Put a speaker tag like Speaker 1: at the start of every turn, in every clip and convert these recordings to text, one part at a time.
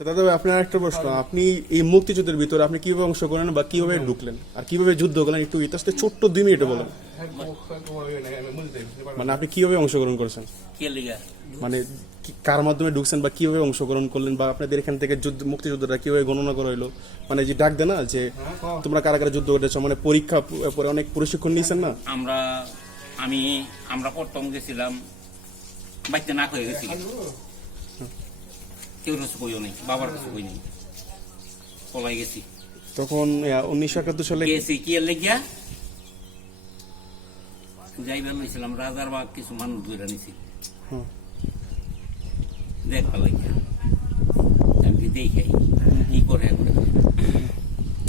Speaker 1: দাদা আপনার একটা প্রশ্ন। আপনি এই মুক্তিযুদ্ধের ভিতরে আপনি কীভাবে অংশগ্রহণ বা কীভাবে ঢুকলেন? আর কীভাবে যুদ্ধ করলেন? একটু ইতিহাসটা ছোট্ট দুই মিনিটে বলেন। মানে আপনি কীভাবে অংশগ্রহণ করেছেন? মানে কার মাধ্যমে ঢুকছেন বা কীভাবে অংশগ্রহণ করলেন? বা আপনাদের এখান থেকে যুদ্ধ মুক্তিযুদ্ধটা কীভাবে গণনা করা হলো? মানে যে ডাক দেয় না যে তোমরা কারা কারা যুদ্ধ করেছ? মানে পরীক্ষা পরে অনেক প্রশিক্ষণ নিয়েছেন না?
Speaker 2: আমরা আমি আমরা প্রথম গেছিলাম বাচ্চা না হয়ে গেছি কেউ কিছু কইও নেই বাবার কিছু কই নেই। পলাই গেছি।
Speaker 1: তখন উনিশশো একাত্তর সালে
Speaker 2: গেছি কি লেগিয়া? যাইবার লইছিলাম রাজার বাগ কিছু মানুষ ধরে নিছি। দেখবার লাগিয়া। আমি দেখাই কি করে করে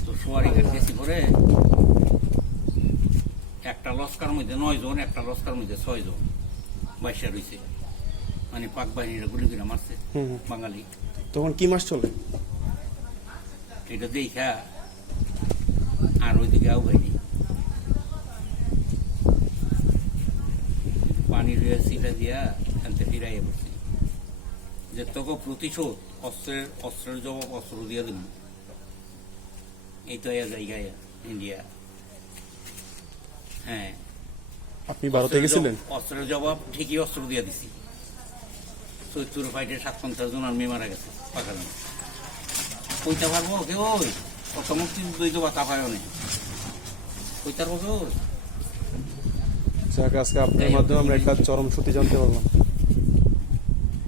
Speaker 2: তো সোয়ারি ঘাট গেছি করে একটা লস্কার মধ্যে নয় জন একটা লস্কার মধ্যে ছয় জন বাইশা রয়েছে মানে পাক বাহিনীরা গুলি করে মারছে। বাঙালি।
Speaker 1: তখন কি মাস চলে?
Speaker 2: এটা দেখা আর ওইদিকে আউ হয়নি। পানির সিটা দিয়া আনতে ফিরাইয়া পড়ছি। যে তোকে প্রতিশোধ অস্ত্রের অস্ত্রের জবাব অস্ত্র দিয়া দেব এই তো জায়গায় ইন্ডিয়া। হ্যাঁ।
Speaker 1: আপনি ভারতে গেছিলেন?
Speaker 2: অস্ত্রের জবাব ঠিকই অস্ত্র দিয়ে দিছি। চৈত্তর ফাইটে সাত পঞ্চাশ জন আর্মি মারা গেছে পাখানে। কইতে পারব কে ওই? কত মুক্তি দইতে বা তাপায় অনেক কইতে পারব কেউ
Speaker 1: ওই? আজকে আপনার মাধ্যমে আমরা একটা চরম সত্যি জানতে পারলাম।